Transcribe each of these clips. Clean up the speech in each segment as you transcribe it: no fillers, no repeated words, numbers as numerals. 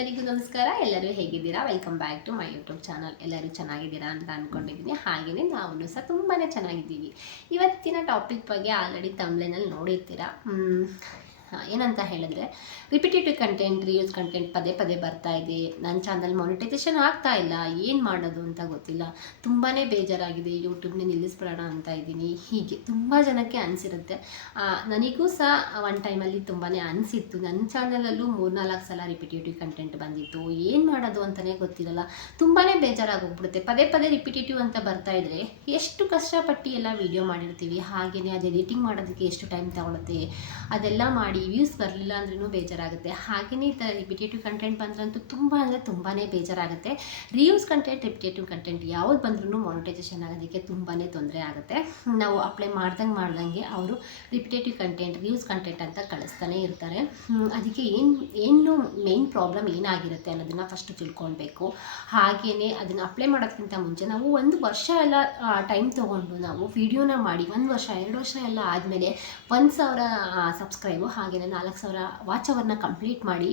ಎಲ್ಲರಿಗೂ ನಮಸ್ಕಾರ. ಎಲ್ಲರೂ ಹೇಗಿದ್ದೀರಾ? Welcome back to my YouTube channel. ಎಲ್ಲರೂ ಚೆನ್ನಾಗಿದ್ದೀರಾ ಅಂತ ಅಂದ್ಕೊಂಡಿದ್ದೀನಿ. ಹಾಗೆಯೇ ನಾವು ಸಹ ತುಂಬಾ ಚೆನ್ನಾಗಿದ್ದೀವಿ. ಇವತ್ತಿನ ಟಾಪಿಕ್ ಬಗ್ಗೆ ಆಲ್ರೆಡಿ ತಮ್ಬ್ಲೈನಲ್ಲಿ ನೋಡಿರ್ತೀರಾ. ಏನಂತ ಹೇಳಿದ್ರೆ, ರಿಪಿಟೇಟಿವ್ ಕಂಟೆಂಟ್, ರೀಯೂಸ್ ಕಂಟೆಂಟ್ ಪದೇ ಪದೇ ಬರ್ತಾ ಇದೆ. ನನ್ನ ಚಾನಲ್ ಮಾನಿಟೈಸೇಷನ್ ಆಗ್ತಾ ಇಲ್ಲ, ಏನು ಮಾಡೋದು ಅಂತ ಗೊತ್ತಿಲ್ಲ, ತುಂಬಾ ಬೇಜಾರಾಗಿದೆ, ಯೂಟ್ಯೂಬ್ನೇ ನಿಲ್ಲಿಸ್ಬಿಡೋಣ ಅಂತ ಇದ್ದೀನಿ. ಹೀಗೆ ತುಂಬ ಜನಕ್ಕೆ ಅನಿಸಿರುತ್ತೆ. ನನಗೂ ಸಹ ಒನ್ ಟೈಮಲ್ಲಿ ತುಂಬಾ ಅನಿಸಿತ್ತು. ನನ್ನ ಚಾನಲಲ್ಲೂ 3-4 ಸಲ ರಿಪಿಟೇಟಿವ್ ಕಂಟೆಂಟ್ ಬಂದಿತ್ತು. ಏನು ಮಾಡೋದು ಅಂತಲೇ ಗೊತ್ತಿರಲ್ಲ, ತುಂಬಾ ಬೇಜಾರಾಗೋಗ್ಬಿಡುತ್ತೆ. ಪದೇ ಪದೇ ರಿಪಿಟೇಟಿವ್ ಅಂತ ಬರ್ತಾ ಇದ್ದರೆ ಎಷ್ಟು ಕಷ್ಟಪಟ್ಟು ಎಲ್ಲ ವೀಡಿಯೋ ಮಾಡಿರ್ತೀವಿ, ಹಾಗೆಯೇ ಅದು ಎಡಿಟಿಂಗ್ ಮಾಡೋದಕ್ಕೆ ಎಷ್ಟು ಟೈಮ್ ತಗೊಳುತ್ತೆ, ಅದೆಲ್ಲ ಮಾಡಿ ವ್ಯೂಸ್ ಬರಲಿಲ್ಲ ಅಂದ್ರೂ ಬೇಜಾರಾಗುತ್ತೆ. ಹಾಗೆಯೇ ಈ ಥರ ರಿಪಿಟೇಟಿವ್ ಕಂಟೆಂಟ್ ಬಂದ್ರಂತೂ ತುಂಬ ಅಂದರೆ ತುಂಬಾ ಬೇಜಾರಾಗುತ್ತೆ. ರೀಯೂಸ್ ಕಂಟೆಂಟ್, ರಿಪಿಟೇಟಿವ್ ಕಂಟೆಂಟ್ ಯಾವ್ದು ಬಂದ್ರೂ ಮಾನಿಟೈಸೇಷನ್ ಆಗೋದಕ್ಕೆ ತುಂಬಾ ತೊಂದರೆ ಆಗುತ್ತೆ. ನಾವು ಅಪ್ಲೈ ಮಾಡ್ದಂಗೆ ಅವರು ರಿಪಿಟೇಟಿವ್ ಕಂಟೆಂಟ್, ರೀಯೂಸ್ ಕಂಟೆಂಟ್ ಅಂತ ಕಳಿಸ್ತಾನೆ ಇರ್ತಾರೆ. ಅದಕ್ಕೆ ಏನು ಮೇನ್ ಪ್ರಾಬ್ಲಮ್ ಏನಾಗಿರುತ್ತೆ ಅನ್ನೋದನ್ನು ಫಸ್ಟು ತಿಳ್ಕೊಳ್ಬೇಕು. ಹಾಗೆಯೇ ಅದನ್ನು ಅಪ್ಲೈ ಮಾಡೋದಕ್ಕಿಂತ ಮುಂಚೆ ನಾವು 1 ವರ್ಷ ಎಲ್ಲ ಟೈಮ್ ತೊಗೊಂಡು ನಾವು ವೀಡಿಯೋನ ಮಾಡಿ 1 ವರ್ಷ 2 ವರ್ಷ ಎಲ್ಲ ಆದಮೇಲೆ 1,000 ಸಬ್ಸ್ಕ್ರೈಬು ಹಾಗೆಯೇ 4,000 ವಾಚ್ ಅವರ್ನ ಕಂಪ್ಲೀಟ್ ಮಾಡಿ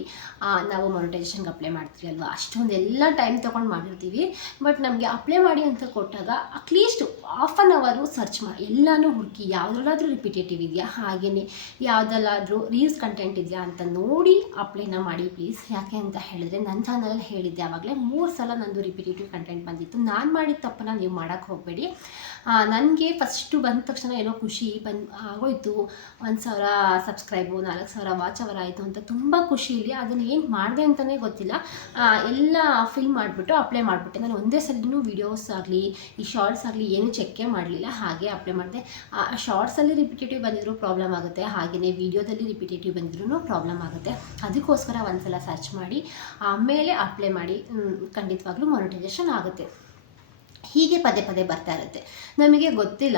ನಾವು ಮಾನಿಟೈಸೇಷನ್ಗೆ ಅಪ್ಲೈ ಮಾಡ್ತೀವಿ ಅಲ್ವಾ. ಅಷ್ಟೊಂದೆಲ್ಲ ಟೈಮ್ ತೊಗೊಂಡು ಮಾಡಿರ್ತೀವಿ. ಬಟ್ ನಮಗೆ ಅಪ್ಲೈ ಮಾಡಿ ಅಂತ ಕೊಟ್ಟಾಗ ಅಟ್ಲೀಸ್ಟ್ ಹಾಫ್ ಆನ್ ಅವರು ಸರ್ಚ್ ಮಾಡಿ ಎಲ್ಲನೂ ಹುಡುಕಿ ಯಾವುದ್ರಲ್ಲಾದರೂ ರಿಪಿಟೇಟಿವ್ ಇದೆಯಾ, ಹಾಗೆಯೇ ಯಾವುದಲ್ಲಾದರೂ ರೀಲ್ಸ್ ಕಂಟೆಂಟ್ ಇದೆಯಾ ಅಂತ ನೋಡಿ ಅಪ್ಲೈನ ಮಾಡಿ ಪ್ಲೀಸ್. ಯಾಕೆ ಅಂತ ಹೇಳಿದ್ರೆ, ನನ್ನ ಚಾನಲಲ್ಲಿ ಹೇಳಿದ್ದೆ ಆವಾಗಲೇ 3 ಸಲ ನಂದು ರಿಪಿಟೇಟಿವ್ ಕಂಟೆಂಟ್ ಬಂದಿತ್ತು. ನಾನು ಮಾಡಿದ ತಪ್ಪನ್ನು ನೀವು ಮಾಡೋಕ್ಕೆ ಹೋಗಬೇಡಿ. ನನಗೆ ಫಸ್ಟು ಬಂದ ತಕ್ಷಣ ಏನೋ ಖುಷಿ ಆಗೋಯ್ತು, 1,000 ಸಬ್ಸ್ಕ್ರೈಬು, 4,000 ವಾಚ್ ಅವರ್ ಆಯಿತು ಅಂತ ತುಂಬ ಖುಷಿಯಲ್ಲಿ ಅದನ್ನು ಏನು ಮಾಡಿದೆ ಅಂತಲೇ ಗೊತ್ತಿಲ್ಲ, ಎಲ್ಲ ಫಿಲ್ ಮಾಡಿಬಿಟ್ಟು ಅಪ್ಲೈ ಮಾಡಿಬಿಟ್ಟೆ. ನಾನು ಒಂದೇ ಸಲಿನೂ ವೀಡಿಯೋಸ್ ಆಗಲಿ ಈ ಶಾರ್ಟ್ಸ್ ಆಗಲಿ ಏನೂ ಚೆಕ್ಕೇ ಮಾಡಲಿಲ್ಲ, ಹಾಗೆ ಅಪ್ಲೈ ಮಾಡಿದೆ. ಶಾರ್ಟ್ಸಲ್ಲಿ ರಿಪಿಟೇಟಿವ್ ಬಂದಿದ್ರೂ ಪ್ರಾಬ್ಲಮ್ ಆಗುತ್ತೆ, ಹಾಗೆಯೇ ವೀಡಿಯೋದಲ್ಲಿ ರಿಪಿಟೇಟಿವ್ ಬಂದಿದ್ರೂ ಪ್ರಾಬ್ಲಮ್ ಆಗುತ್ತೆ. ಅದಕ್ಕೋಸ್ಕರ ಒಂದು ಸಲ ಸರ್ಚ್ ಮಾಡಿ ಆಮೇಲೆ ಅಪ್ಲೈ ಮಾಡಿ, ಖಂಡಿತವಾಗ್ಲೂ ಮಾನಿಟೈಸೇಷನ್ ಆಗುತ್ತೆ. ಹೀಗೆ ಪದೇ ಪದೇ ಬರ್ತಾ ಇರುತ್ತೆ. ನಮಗೆ ಗೊತ್ತಿಲ್ಲ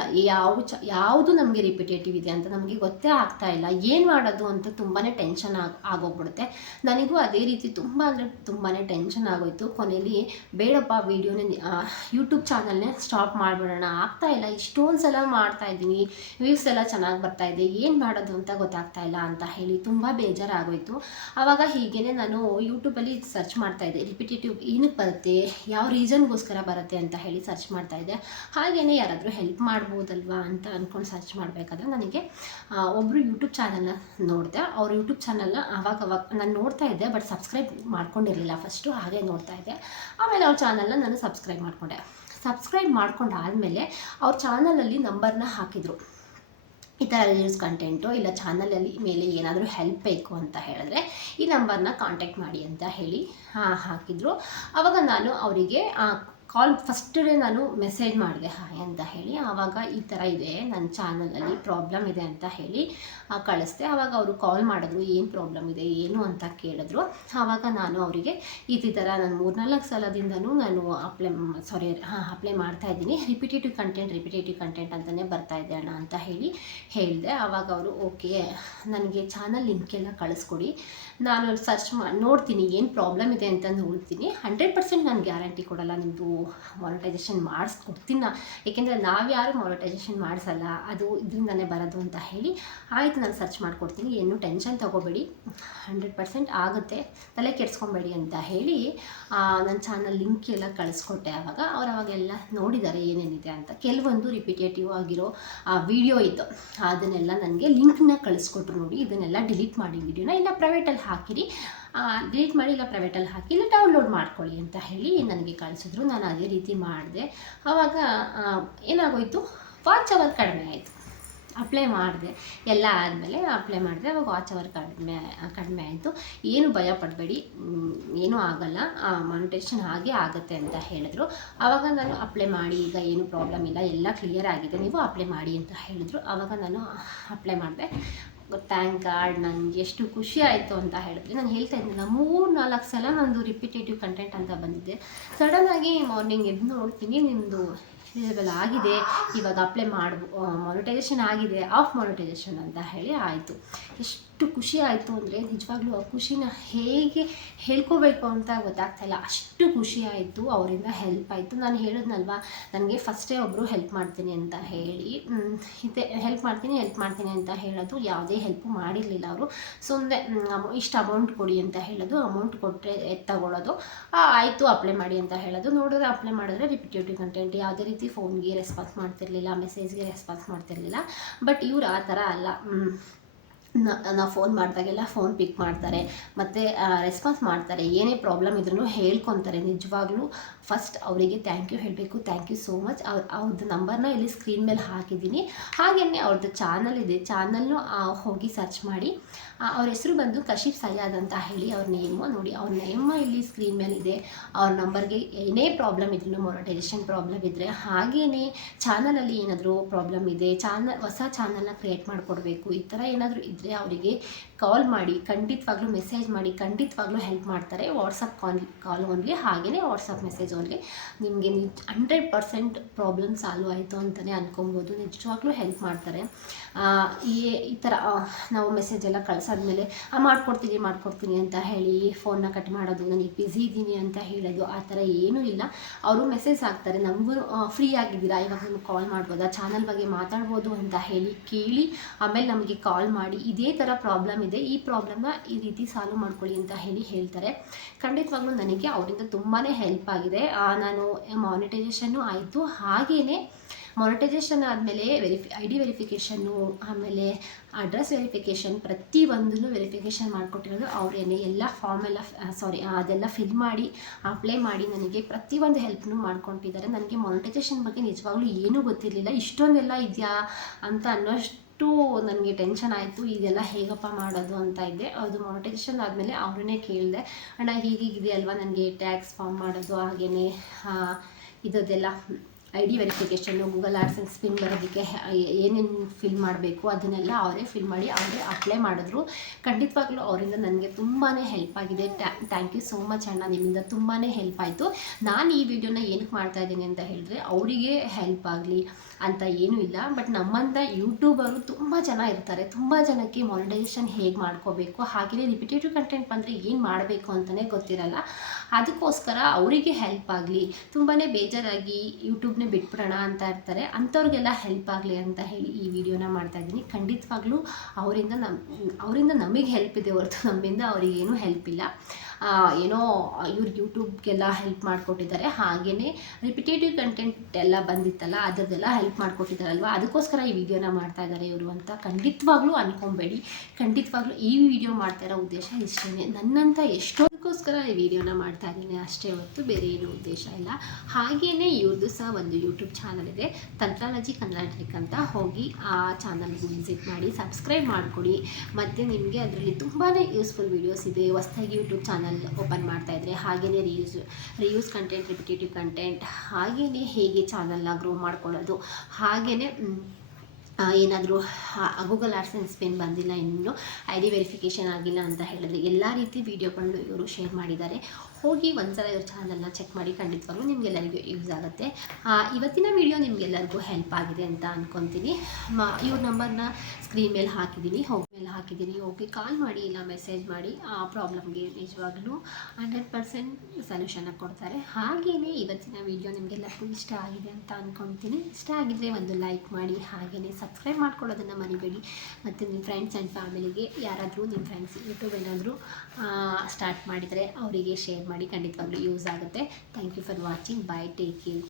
ಯಾವುದು ನಮಗೆ ರಿಪಿಟೇಟಿವ್ ಇದೆ ಅಂತ ನಮಗೆ ಗೊತ್ತೇ ಆಗ್ತಾ ಇಲ್ಲ, ಏನು ಮಾಡೋದು ಅಂತ ತುಂಬಾ ಟೆನ್ಷನ್ ಆಗೋಗ್ಬಿಡುತ್ತೆ. ನನಗೂ ಅದೇ ರೀತಿ ತುಂಬ ಅಂದರೆ ತುಂಬಾ ಟೆನ್ಷನ್ ಆಗೋಯ್ತು. ಕೊನೆಯಲ್ಲಿ ಬೇಡಪ್ಪ ವೀಡಿಯೋನೇ ಯೂಟ್ಯೂಬ್ ಚಾನಲ್ನೇ ಸ್ಟಾಪ್ ಮಾಡಿಬಿಡೋಣ, ಆಗ್ತಾ ಇಲ್ಲ, ಇಷ್ಟೊಂದು ಸಲ ಮಾಡ್ತಾಯಿದ್ದೀನಿ, ವ್ಯೂಸ್ ಎಲ್ಲ ಚೆನ್ನಾಗಿ ಬರ್ತಾಯಿದೆ, ಏನು ಮಾಡೋದು ಅಂತ ಗೊತ್ತಾಗ್ತಾ ಇಲ್ಲ ಅಂತ ಹೇಳಿ ತುಂಬ ಬೇಜಾರಾಗೋಯಿತು. ಆವಾಗ ಹೀಗೇ ನಾನು ಯೂಟ್ಯೂಬಲ್ಲಿ ಸರ್ಚ್ ಮಾಡ್ತಾಯಿದ್ದೆ, ರಿಪಿಟೇಟಿವ್ ಏನಕ್ಕೆ ಬರುತ್ತೆ, ಯಾವ ರೀಸನ್ಗೋಸ್ಕರ ಬರುತ್ತೆ ಅಂತ ಹೇಳಿ ಸರ್ಚ್ ಮಾಡ್ತಾಯಿದ್ದೆ. ಹಾಗೆಯೇ ಯಾರಾದರೂ ಹೆಲ್ಪ್ ಮಾಡ್ಬೋದಲ್ವಾ ಅಂತ ಅಂದ್ಕೊಂಡು ಸರ್ಚ್ ಮಾಡಬೇಕಾದ್ರೆ ನನಗೆ ಒಬ್ಬರು ಯೂಟ್ಯೂಬ್ ಚಾನಲ್ನ ನೋಡಿದೆ. ಅವ್ರ ಯೂಟ್ಯೂಬ್ ಚಾನಲ್ನ ಆವಾಗ ನಾನು ನೋಡ್ತಾ ಇದ್ದೆ, ಬಟ್ ಸಬ್ಸ್ಕ್ರೈಬ್ ಮಾಡ್ಕೊಂಡಿರಲಿಲ್ಲ ಫಸ್ಟು, ಹಾಗೆ ನೋಡ್ತಾ ಇದ್ದೆ. ಆಮೇಲೆ ಅವ್ರ ಚಾನಲ್ನ ನಾನು ಸಬ್ಸ್ಕ್ರೈಬ್ ಮಾಡ್ಕೊಂಡಾದಮೇಲೆ ಅವ್ರ ಚಾನಲಲ್ಲಿ ನಂಬರ್ನ ಹಾಕಿದರು. ಈ ಥರ ರೀಲ್ಸ್ ಕಂಟೆಂಟು ಇಲ್ಲ ಚಾನಲಲ್ಲಿ ಮೇಲೆ ಏನಾದರೂ ಹೆಲ್ಪ್ ಬೇಕು ಅಂತ ಹೇಳಿದ್ರೆ ಈ ನಂಬರ್ನ ಕಾಂಟ್ಯಾಕ್ಟ್ ಮಾಡಿ ಅಂತ ಹೇಳಿ ಹಾಕಿದರು. ಆವಾಗ ನಾನು ಅವರಿಗೆ ಫಸ್ಟ್ ಡೇ ನಾನು ಮೆಸೇಜ್ ಮಾಡಿದೆ ಹಾಯ್ ಅಂತ ಹೇಳಿ. ಆವಾಗ ಈ ಥರ ಇದೆ, ನನ್ನ ಚಾನಲಲ್ಲಿ ಪ್ರಾಬ್ಲಮ್ ಇದೆ ಅಂತ ಹೇಳಿ ಕಳಿಸ್ದೆ. ಆವಾಗ ಅವರು ಕಾಲ್ ಮಾಡಿದ್ರು, ಏನು ಪ್ರಾಬ್ಲಮ್ ಇದೆ ಏನು ಅಂತ ಕೇಳಿದ್ರು. ಆವಾಗ ನಾನು ಅವರಿಗೆ ಈ ಥರ ನಾನು 3-4 ಸಲದಿಂದನೂ ನಾನು ಅಪ್ಲೈ ಮಾಡ್ತಾಯಿದ್ದೀನಿ, ರಿಪಿಟೇಟಿವ್ ಕಂಟೆಂಟ್ ಅಂತಲೇ ಬರ್ತಾಯಿದೆ ಅಣ್ಣ ಅಂತ ಹೇಳಿದೆ. ಆವಾಗ ಅವರು ಓಕೆ, ನನಗೆ ಚಾನಲ್ ಲಿಂಕೆಲ್ಲ ಕಳಿಸ್ಕೊಡಿ, ನಾನು ಸರ್ಚ್ ನೋಡ್ತೀನಿ ಏನು ಪ್ರಾಬ್ಲಮ್ ಇದೆ ಅಂತ ನೋಡ್ತೀನಿ, 100% ನಾನು ಗ್ಯಾರಂಟಿ ಕೊಡಲ್ಲ ನಿಮ್ಮದು ಮಾನಿಟೈಸೇಷನ್ ಮಾಡಿಸ್ಕೊಡ್ತೀನಿ, ಏಕೆಂದರೆ ನಾವ್ಯಾರು ಮಾನಿಟೈಸೇಷನ್ ಮಾಡಿಸಲ್ಲ, ಅದು ಇದರಿಂದನೇ ಬರೋದು ಅಂತ ಹೇಳಿ. ಆಯಿತು, ನಾನು ಸರ್ಚ್ ಮಾಡಿಕೊಡ್ತೀನಿ, ಏನು ಟೆನ್ಷನ್ ತೊಗೋಬೇಡಿ, 100% ಆಗುತ್ತೆ, ತಲೆ ಕೆಡಿಸ್ಕೊಬೇಡಿ ಅಂತ ಹೇಳಿ ನನ್ನ ಚಾನಲ್ ಲಿಂಕ್ ಎಲ್ಲ ಕಳಿಸ್ಕೊಟ್ಟೆ. ಆವಾಗ ಅವಾಗೆಲ್ಲ ನೋಡಿದ್ದಾರೆ ಏನೇನಿದೆ ಅಂತ. ಕೆಲವೊಂದು ರಿಪಿಟೇಟಿವ್ ಆಗಿರೋ ವಿಡಿಯೋ ಇತ್ತು, ಅದನ್ನೆಲ್ಲ ನನಗೆ ಲಿಂಕ್ನ ಕಳಿಸ್ಕೊಟ್ರು. ನೋಡಿ, ಇದನ್ನೆಲ್ಲ ಡಿಲೀಟ್ ಮಾಡಿ ವಿಡಿಯೋನ ಇಲ್ಲ ಪ್ರೈವೇಟಲ್ಲಿ ಹಾಕಿರಿ, ಡಿಲೀಟ್ ಮಾಡಿ ಇಲ್ಲ ಪ್ರೈವೇಟಲ್ಲಿ ಹಾಕಿ ಇಲ್ಲ ಡೌನ್ಲೋಡ್ ಮಾಡ್ಕೊಳ್ಳಿ ಅಂತ ಹೇಳಿ ನನಗೆ ಕಳಿಸಿದ್ರು. ನಾನು ಅದೇ ರೀತಿ ಮಾಡಿದೆ. ಆವಾಗ ಏನಾಗೋಯಿತು, ವಾಚ್ ಅವರ್ ಕಡಿಮೆ ಆಯಿತು. ಅಪ್ಲೈ ಮಾಡಿದೆ, ಎಲ್ಲ ಆದಮೇಲೆ ಅಪ್ಲೈ ಮಾಡಿದೆ. ಅವಾಗ ವಾಚ್ ಅವರ್ ಕಡಿಮೆ ಆಯಿತು. ಏನು ಭಯ ಪಡಬೇಡಿ, ಏನೂ ಆಗಲ್ಲ, ಮಾನಿಟೈಸೇಷನ್ ಹಾಗೆ ಆಗುತ್ತೆ ಅಂತ ಹೇಳಿದ್ರು. ಆವಾಗ ನಾನು ಅಪ್ಲೈ ಮಾಡಿ, ಈಗ ಏನು ಪ್ರಾಬ್ಲಮ್ ಇಲ್ಲ, ಎಲ್ಲ ಕ್ಲಿಯರ್ ಆಗಿದೆ, ನೀವು ಅಪ್ಲೈ ಮಾಡಿ ಅಂತ ಹೇಳಿದ್ರು. ಆವಾಗ ನಾನು ಅಪ್ಲೈ ಮಾಡಿದೆ. ಥ್ಯಾಂಕ್ ಗಾಡ್, ನನಗೆ ಎಷ್ಟು ಖುಷಿ ಆಯಿತು ಅಂತ ಹೇಳಿದ್ರೆ, ನಾನು ಹೇಳ್ತಾ ಇದ್ದಿಲ್ಲ 3-4 ಸಲ ನಂದು ರಿಪಿಟೇಟಿವ್ ಕಂಟೆಂಟ್ ಅಂತ ಬಂದಿದ್ದೆ. ಸಡನ್ನಾಗಿ ಮಾರ್ನಿಂಗ್ ಎದ್ದು ನೋಡ್ತೀನಿ, ನಿಮ್ಮದು ಎಲಿಜಿಬಲ್ ಆಗಿದೆ, ಇವಾಗ ಅಪ್ಲೈ ಮಾನಿಟೈಸೇಷನ್ ಆಗಿದೆ, ಆಫ್ ಮಾನಿಟೈಸೇಷನ್ ಅಂತ ಹೇಳಿ ಆಯಿತು. ಎಷ್ಟು ಎಷ್ಟು ಖುಷಿ ಆಯಿತು ಅಂದರೆ ನಿಜವಾಗ್ಲೂ ಆ ಖುಷಿನ ಹೇಗೆ ಹೇಳ್ಕೋಬೇಕು ಅಂತ ಗೊತ್ತಾಗ್ತಾಯಿಲ್ಲ, ಅಷ್ಟು ಖುಷಿ ಆಯಿತು. ಅವರಿಂದ ಹೆಲ್ಪ್ ಆಯಿತು. ನಾನು ಹೇಳಿದ್ನಲ್ವ, ನನಗೆ ಫಸ್ಟೇ ಒಬ್ಬರು ಹೆಲ್ಪ್ ಮಾಡ್ತೀನಿ ಅಂತ ಹೇಳಿ, ಹೆಲ್ಪ್ ಮಾಡ್ತೀನಿ ಅಂತ ಹೇಳೋದು, ಯಾವುದೇ ಹೆಲ್ಪು ಮಾಡಿರಲಿಲ್ಲ ಅವರು. ಸುಮ್ಮನೆ ಇಷ್ಟು ಅಮೌಂಟ್ ಕೊಡಿ ಅಂತ ಹೇಳೋದು, ಅಮೌಂಟ್ ಕೊಟ್ಟರೆ ತಗೊಳ್ಳೋದು, ಆಯಿತು ಅಪ್ಲೈ ಮಾಡಿ ಅಂತ ಹೇಳೋದು. ನೋಡಿದ್ರೆ ಅಪ್ಲೈ ಮಾಡಿದ್ರೆ ರಿಪಿಟೇಟಿವ್ ಕಂಟೆಂಟ್, ಯಾವುದೇ ರೀತಿ ಫೋನ್ಗೆ ರೆಸ್ಪಾನ್ಸ್ ಮಾಡ್ತಿರ್ಲಿಲ್ಲ, ಮೆಸೇಜ್ಗೆ ರೆಸ್ಪಾನ್ಸ್ ಮಾಡ್ತಿರ್ಲಿಲ್ಲ. ಬಟ್ ಇವ್ರು ಆ ಥರ ಅಲ್ಲ. ನಾವು ಫೋನ್ ಮಾಡಿದಾಗೆಲ್ಲ ಫೋನ್ ಪಿಕ್ ಮಾಡ್ತಾರೆ, ಮತ್ತು ರೆಸ್ಪಾನ್ಸ್ ಮಾಡ್ತಾರೆ. ಏನೇ ಪ್ರಾಬ್ಲಮ್ ಇದ್ರೂ ಹೇಳ್ಕೊತಾರೆ. ನಿಜವಾಗ್ಲೂ ಫಸ್ಟ್ ಅವರಿಗೆ ಥ್ಯಾಂಕ್ ಯು ಹೇಳಬೇಕು. Thank you so much. ಅವ್ರದ್ದು ನಂಬರ್ನ ಇಲ್ಲಿ ಸ್ಕ್ರೀನ್ ಮೇಲೆ ಹಾಕಿದ್ದೀನಿ. ಹಾಗೆಯೇ ಅವ್ರದ್ದು ಚಾನಲ್ ಇದೆ, ಚಾನಲ್ನು ಹೋಗಿ ಸರ್ಚ್ ಮಾಡಿ. ಅವ್ರ ಹೆಸರು ಬಂದು ಕಶೀಫ್ ಸಯ್ಯಾದ್ ಅಂತ ಹೇಳಿ ಅವ್ರ ನೇಮು ನೋಡಿ. ಅವ್ರ ನೇಮ ಇಲ್ಲಿ ಸ್ಕ್ರೀನ್ ಮೇಲೆ ಇದೆ. ಅವ್ರ ನಂಬರ್ಗೆ ಏನೇ ಪ್ರಾಬ್ಲಮ್ ಇದ್ರೂ, ಮೊನೆಟೈಸೇಷನ್ ಪ್ರಾಬ್ಲಮ್ ಇದ್ದರೆ, ಹಾಗೆಯೇ ಚಾನಲಲ್ಲಿ ಏನಾದರೂ ಪ್ರಾಬ್ಲಮ್ ಇದೆ, ಹೊಸ ಚಾನಲ್ನ ಕ್ರಿಯೇಟ್ ಮಾಡಿಕೊಡ್ಬೇಕು, ಈ ಥರ ಏನಾದರೂ ಇದ್ದರೆ ಅವರಿಗೆ ಕಾಲ್ ಮಾಡಿ, ಖಂಡಿತವಾಗ್ಲೂ ಮೆಸೇಜ್ ಮಾಡಿ, ಖಂಡಿತವಾಗ್ಲೂ ಹೆಲ್ಪ್ ಮಾಡ್ತಾರೆ. ವಾಟ್ಸಪ್ ಕಾಲ್ ಓನ್ಲಿ, ಹಾಗೆಯೇ ವಾಟ್ಸಪ್ ಮೆಸೇಜ್ ಓನ್ಲಿ. ನಿಮಗೆ 100% ಪ್ರಾಬ್ಲಮ್ ಸಾಲ್ವ್ ಆಯಿತು ಅಂತಲೇ ಅನ್ಕೊಬೋದು. ನಿಜವಾಗ್ಲೂ ಹೆಲ್ಪ್ ಮಾಡ್ತಾರೆ. ಈ ಥರ ನಾವು ಮೆಸೇಜ್ ಎಲ್ಲ ಕಳಿಸಾದ್ಮೇಲೆ ಮಾಡ್ಕೊಡ್ತೀನಿ ಅಂತ ಹೇಳಿ ಫೋನ್ನ ಕಟ್ ಮಾಡೋದು, ನನಗೆ ಬ್ಯುಸಿ ಇದ್ದೀನಿ ಅಂತ ಹೇಳೋದು, ಆ ಥರ ಏನೂ ಇಲ್ಲ. ಅವರು ಮೆಸೇಜ್ ಹಾಕ್ತಾರೆ, ನಮಗೂ ಫ್ರೀ ಆಗಿದ್ದೀರಾ, ಇವಾಗ ನಮ್ಗೆ ಕಾಲ್ ಮಾಡ್ಬೋದಾ, ಚಾನಲ್ ಬಗ್ಗೆ ಮಾತಾಡ್ಬೋದು ಅಂತ ಹೇಳಿ ಕೇಳಿ, ಆಮೇಲೆ ನಮಗೆ ಕಾಲ್ ಮಾಡಿ, ಇದೇ ಥರ ಪ್ರಾಬ್ಲಮ್ ಇದೆ, ಈ ಪ್ರಾಬ್ಲಮ್ನ ಈ ರೀತಿ ಸಾಲ್ವ್ ಮಾಡ್ಕೊಳ್ಳಿ ಅಂತ ಹೇಳ್ತಾರೆ. ಖಂಡಿತವಾಗ್ಲೂ ನನಗೆ ಅವರಿಂದ ತುಂಬಾ ಹೆಲ್ಪ್ ಆಗಿದೆ. ನಾನು ಮಾನಿಟೈಸೇಷನ್ನು ಆಯಿತು, ಹಾಗೆಯೇ ಮಾನಿಟೈಸೇಷನ್ ಆದಮೇಲೆ ID ವೆರಿಫಿಕೇಷನ್ನು, ಆಮೇಲೆ ಅಡ್ರೆಸ್ ವೆರಿಫಿಕೇಷನ್, ಪ್ರತಿಯೊಂದನ್ನು ವೆರಿಫಿಕೇಷನ್ ಮಾಡಿಕೊಟ್ಟಿರೋದು ಅವರೇನೆ. ಎಲ್ಲ ಫಾರ್ಮ್ ಎಲ್ಲ ಅದೆಲ್ಲ ಫಿಲ್ ಮಾಡಿ ಅಪ್ಲೈ ಮಾಡಿ ನನಗೆ ಪ್ರತಿಯೊಂದು ಹೆಲ್ಪ್ನು ಮಾಡ್ಕೊಟ್ಟಿದ್ದಾರೆ. ನನಗೆ ಮಾನಿಟೈಸೇಷನ್ ಬಗ್ಗೆ ನಿಜವಾಗ್ಲೂ ಏನೂ ಗೊತ್ತಿರಲಿಲ್ಲ. ಇಷ್ಟೊಂದೆಲ್ಲ ಇದೆಯಾ ಅಂತ ಅನ್ನೋಷ್ಟು ನನಗೆ ಟೆನ್ಷನ್ ಆಯಿತು. ಇದೆಲ್ಲ ಹೇಗಪ್ಪ ಮಾಡೋದು ಅಂತ ಇದ್ದೆ. ಅದು ಮಾನಿಟೈಸೇಷನ್ ಆದಮೇಲೆ ಅವ್ರನ್ನೇ ಕೇಳಿದೆ, ಅಣ್ಣ ಹೀಗಿದೆ ಅಲ್ವಾ, ನನಗೆ ಟ್ಯಾಕ್ಸ್ ಫಾರ್ಮ್ ಮಾಡೋದು, ಹಾಗೆಯೇ ಇದೆಲ್ಲ ID verification, Google AdSense pin ಬರೋದಕ್ಕೆ ಏನೇನು ಫಿಲ್ ಮಾಡಬೇಕು ಅದನ್ನೆಲ್ಲ ಅವರೇ ಫಿಲ್ ಮಾಡಿ ಅವರೇ ಅಪ್ಲೈ ಮಾಡಿದ್ರು. ಖಂಡಿತವಾಗ್ಲೂ ಅವರಿಂದ ನನಗೆ ತುಂಬಾ ಹೆಲ್ಪ್ ಆಗಿದೆ. ಥ್ಯಾಂಕ್ ಯು ಸೋ ಮಚ್ ಅಣ್ಣ, ನಿಮ್ಮಿಂದ ತುಂಬಾ ಹೆಲ್ಪ್ ಆಯಿತು. ನಾನು ಈ ವಿಡಿಯೋನ ಏನಕ್ಕೆ ಮಾಡ್ತಾಯಿದ್ದೀನಿ ಅಂತ ಹೇಳಿದ್ರೆ, ಅವರಿಗೆ ಹೆಲ್ಪ್ ಆಗಲಿ ಅಂತ ಏನೂ ಇಲ್ಲ. ಬಟ್ ನಮ್ಮಂಥ ಯೂಟ್ಯೂಬರು ತುಂಬ ಜನ ಇರ್ತಾರೆ, ತುಂಬ ಜನಕ್ಕೆ ಮಾನಿಟೈಸೇಷನ್ ಹೇಗೆ ಮಾಡ್ಕೋಬೇಕು, ಹಾಗೆಯೇ ರಿಪಿಟೇಟಿವ್ ಕಂಟೆಂಟ್ ಬಂದರೆ ಏನು ಮಾಡಬೇಕು ಅಂತಲೇ ಗೊತ್ತಿರಲ್ಲ. ಅದಕ್ಕೋಸ್ಕರ ಅವರಿಗೆ ಹೆಲ್ಪ್ ಆಗಲಿ, ತುಂಬಾ ಬೇಜಾರಾಗಿ ಯೂಟ್ಯೂಬ್ನೇ ಬಿಟ್ಬಿಡೋಣ ಅಂತ ಇರ್ತಾರೆ, ಅಂಥವ್ರಿಗೆಲ್ಲ ಹೆಲ್ಪ್ ಆಗಲಿ ಅಂತ ಹೇಳಿ ಈ ವಿಡಿಯೋನ ಮಾಡ್ತಾಯಿದ್ದೀನಿ. ಖಂಡಿತವಾಗ್ಲೂ ಅವರಿಂದ ನಮಗೆ ಹೆಲ್ಪ್ ಇದೆ ಹೊರತು ನಮ್ಮಿಂದ ಅವರಿಗೇನೂ ಹೆಲ್ಪ್ ಇಲ್ಲ. ಏನೋ ಇವ್ರು ಯೂಟ್ಯೂಬ್ಗೆಲ್ಲ ಹೆಲ್ಪ್ ಮಾಡಿಕೊಟ್ಟಿದ್ದಾರೆ, ಹಾಗೆಯೇ ರಿಪಿಟೇಟಿವ್ ಕಂಟೆಂಟ್ ಎಲ್ಲ ಬಂದಿತ್ತಲ್ಲ ಅದರದ್ದೆಲ್ಲ ಹೆಲ್ಪ್ ಮಾಡಿಕೊಟ್ಟಿದ್ದಾರಲ್ವ, ಅದಕ್ಕೋಸ್ಕರ ಈ ವಿಡಿಯೋನ ಮಾಡ್ತಾ ಇದ್ದಾರೆ ಇವರು ಅಂತ ಖಂಡಿತವಾಗ್ಲೂ ಅನ್ಕೊಬೇಡಿ. ಖಂಡಿತವಾಗ್ಲೂ ಈ ವಿಡಿಯೋ ಮಾಡ್ತಾ ಇರೋ ಉದ್ದೇಶ ಇಷ್ಟೇ, ನನ್ನಂಥ ಎಷ್ಟೋದಕ್ಕೋಸ್ಕರ ಈ ವಿಡಿಯೋನ ಮಾಡ್ತಾ ಇದ್ದೀನಿ ಅಷ್ಟೇ ಹೊರತು ಬೇರೆ ಏನೂ ಉದ್ದೇಶ ಇಲ್ಲ. ಹಾಗೆಯೇ ಇವ್ರದ್ದು ಸಹ ಒಂದು ಯೂಟ್ಯೂಬ್ ಚಾನಲ್ ಇದೆ, ತಂತ್ರಾಲಜಿ ಕನ್ನಡ ಟ್ರಿಕ್ ಅಂತ. ಹೋಗಿ ಆ ಚಾನಲ್ಗೆ ವಿಸಿಟ್ ಮಾಡಿ, ಸಬ್ಸ್ಕ್ರೈಬ್ ಮಾಡಿಕೊಡಿ. ಮತ್ತು ನಿಮಗೆ ಅದರಲ್ಲಿ ತುಂಬಾ ಯೂಸ್ಫುಲ್ ವೀಡಿಯೋಸ್ ಇದೆ. ಹೊಸದಾಗಿ ಯೂಟ್ಯೂಬ್ ಚಾನಲ್ ಓಪನ್ ಮಾಡ್ತಾಯಿದ್ರೆ, ಹಾಗೆಯೇ ರಿಯೂಸ್ ಕಂಟೆಂಟ್, ರಿಪಿಟೇಟಿವ್ ಕಂಟೆಂಟ್, ಹಾಗೆಯೇ ಹೇಗೆ ಚಾನಲ್ನ ಗ್ರೋ ಮಾಡ್ಕೊಳ್ಳೋದು, ಹಾಗೆಯೇ ಏನಾದರೂ ಗೂಗಲ್ ಆಡ್ಸೆನ್ಸ್ ಪಿನ್ ಬಂದಿಲ್ಲ, ಇನ್ನೂ ID ವೆರಿಫಿಕೇಷನ್ ಆಗಿಲ್ಲ ಅಂತ ಹೇಳಿದ್ರೆ ಎಲ್ಲ ರೀತಿ ವೀಡಿಯೋಗಳನ್ನು ಇವರು ಶೇರ್ ಮಾಡಿದ್ದಾರೆ. ಹೋಗಿ ಒಂದ್ಸಲ ಇವ್ರ ಚಾನಲ್ನ ಚೆಕ್ ಮಾಡಿ, ಖಂಡಿತವಾಗ್ಲೂ ನಿಮಗೆಲ್ಲರಿಗೂ ಯೂಸ್ ಆಗುತ್ತೆ. ಇವತ್ತಿನ ವಿಡಿಯೋ ನಿಮಗೆಲ್ಲರಿಗೂ ಹೆಲ್ಪ್ ಆಗಿದೆ ಅಂತ ಅಂದ್ಕೊತೀನಿ. ಇವ್ರ ನಂಬರ್ನ ಸ್ಕ್ರೀನ್ ಮೇಲೆ ಹಾಕಿದ್ದೀನಿ, ಹೋಗಿ ಕಾಲ್ ಮಾಡಿ ಇಲ್ಲ ಮೆಸೇಜ್ ಮಾಡಿ. ಆ ಪ್ರಾಬ್ಲಮ್ಗೆ ನಿಜವಾಗ್ಲೂ 100% ಸೊಲ್ಯೂಷನ್ನ ಕೊಡ್ತಾರೆ. ಹಾಗೆಯೇ ಇವತ್ತಿನ ವಿಡಿಯೋ ನಿಮಗೆಲ್ಲರಿಗೂ ಇಷ್ಟ ಆಗಿದೆ ಅಂತ ಅಂದ್ಕೊತೀನಿ. ಇಷ್ಟ ಆಗಿದ್ದರೆ ಒಂದು ಲೈಕ್ ಮಾಡಿ, ಹಾಗೆಯೇ ಸಬ್ಸ್ಕ್ರೈಬ್ ಮಾಡ್ಕೊಳ್ಳೋದನ್ನು ಮರಿಬೇಡಿ. ಮತ್ತು ನಿಮ್ಮ ಫ್ರೆಂಡ್ಸ್ ಆ್ಯಂಡ್ ಫ್ಯಾಮಿಲಿಗೆ, ಯಾರಾದರೂ ನಿಮ್ಮ ಫ್ರೆಂಡ್ಸ್ ಯೂಟ್ಯೂಬ್ ಏನಾದರೂ ಸ್ಟಾರ್ಟ್ ಮಾಡಿದರೆ ಅವರಿಗೆ ಶೇರ್ ಮಾಡಿ, ಖಂಡಿತವಾಗ್ಲೂ ಯೂಸ್ ಆಗುತ್ತೆ. Thank you for watching. Bye, take care.